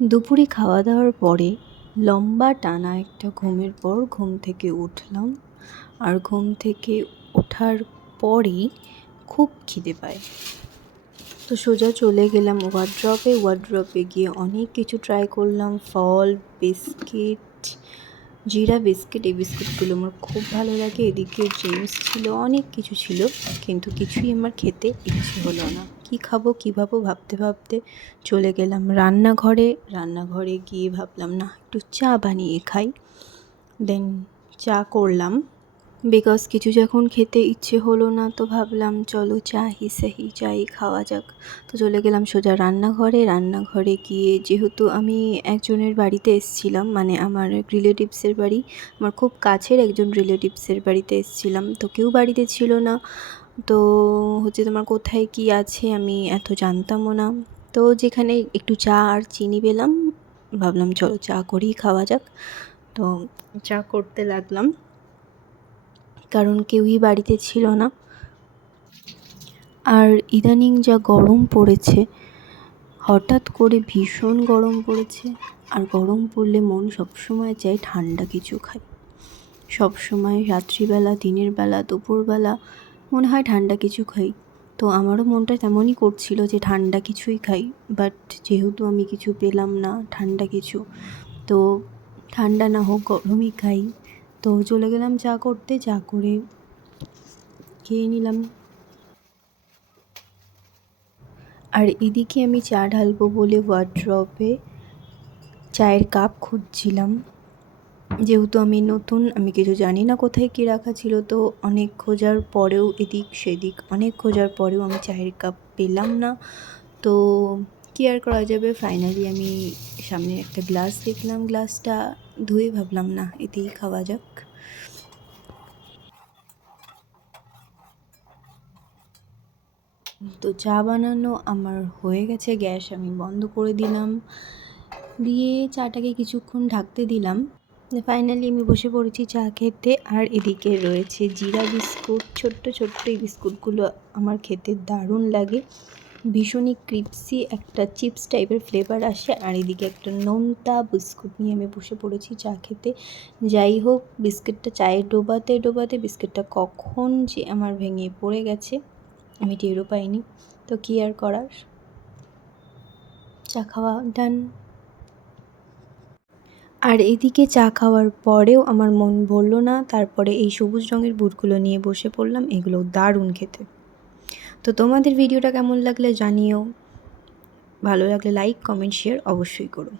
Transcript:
দুপুরে খাওয়া দাওয়ার পরে লম্বা টানা একটা ঘুমের পর ঘুম থেকে উঠলাম আর ঘুম থেকে ওঠার পরেই খুব খিদে পায়। তো সোজা চলে গেলাম ওয়ার্ড্রপে ওয়ার্ড্রপে গিয়ে অনেক কিছু ট্রাই করলাম, ফল বিস্কিট জিরা বিস্কিট এই বিস্কিটগুলো আমার খুব ভালো লাগে। এদিকে জেমস ছিল, অনেক কিছু ছিল, কিন্তু কিছুই আমার খেতে ইচ্ছে হলো না। কি খাব, কী ভাবো, ভাবতে ভাবতে চলে গেলাম রান্নাঘরে। রান্নাঘরে গিয়ে ভাবলাম, না, একটু চা বানিয়ে খাই। দেন চা করলাম। বিকজ কিছু যখন খেতে ইচ্ছে হলো না, তো ভাবলাম, চলো চা হি সাহি, চাই খাওয়া যাক। তো চলে গেলাম সোজা রান্নাঘরে। রান্নাঘরে গিয়ে যেহেতু আমি একজনের বাড়িতে এসেছিলাম মানে আমার রিলেটিভসের বাড়ি, আমার খুব কাছের একজন রিলেটিভসের বাড়িতে এসেছিলাম, তো কেউ বাড়িতে ছিল না। তো হচ্ছে তোমার কোথায় কি আছে আমি এত জানতামও না। তো যেখানে একটু চা আর চিনি পেলাম, ভাবলাম চলো চা করেই খাওয়া যাক। তো চা করতে লাগলাম। কারণ কেউই বাড়িতে ছিল না। আর ইদানিং যা গরম পড়েছে, হঠাৎ করে ভীষণ গরম পড়েছে। আর গরম পড়লে মন সবসময় চায় ঠান্ডা কিছু খাই। সবসময় রাত্রিবেলা, দিনের বেলা, দুপুরবেলা মনে হয় ঠান্ডা কিছু খাই। তো আমারও মনটা তেমনই করছিল যে ঠান্ডা কিছুই খাই বাট যেহেতু আমি কিছু পেলাম না ঠান্ডা কিছু, তো ঠান্ডা না হোক গরমই খাই। তো চলে গেলাম চা করতে, চা করে খেয়ে নিলাম। আর এদিকে আমি চা ঢালবো বলে ওয়ার্ড্রপে চায়ের কাপ খুঁজছিলাম। যেহেতু আমি নতুন, আমি কিছু জানি না কোথায় কী রাখা ছিল, তো অনেক খোঁজার পরেও এদিক সেদিক, অনেক খোঁজার পরেও আমি চায়ের কাপ পেলাম না। তো কী আর করা যাবে? ফাইনালি আমি সামনে একটা গ্লাস দেখলাম গ্লাসটা ধুয়ে ভাবলাম, না, এতেই খাওয়া যাক। তো চা বানানো আমার হয়ে গেছে, গ্যাস আমি বন্ধ করে দিলাম। দিয়ে চাটাকে কিছুক্ষণ ঢাকতে দিলাম। ফাইনালি আমি বসে পড়েছি চা খেতে আর এদিকে রয়েছে জিরা বিস্কুট, ছোট্ট ছোট্ট এই বিস্কুটগুলো আমার খেতে দারুণ লাগে। ভীষণই ক্রিপসি একটা চিপস টাইপের ফ্লেভার আসে আর এদিকে একটা নোনতা বিস্কুট নিয়ে আমি বসে পড়েছি চা খেতে। যাই হোক, বিস্কুটটা চায়ে ডোবাতে ডোবাতে বিস্কুটটা কখন যে আমার ভেঙে পড়ে গেছে, আমি টেরও পাইনি। তো কী আর করার? চা খাওয়া ডান আর এদিকে চা খাওয়ার পরেও আমার মন ভরল না। তারপরে এই সবুজ রঙের বুটগুলো নিয়ে বসে পড়লাম। এগুলো দারুণ খেতে। তো তোমাদের ভিডিওটা কেমন লাগলে জানিও। ভালো লাগলে লাইক কমেন্ট শেয়ার অবশ্যই করো।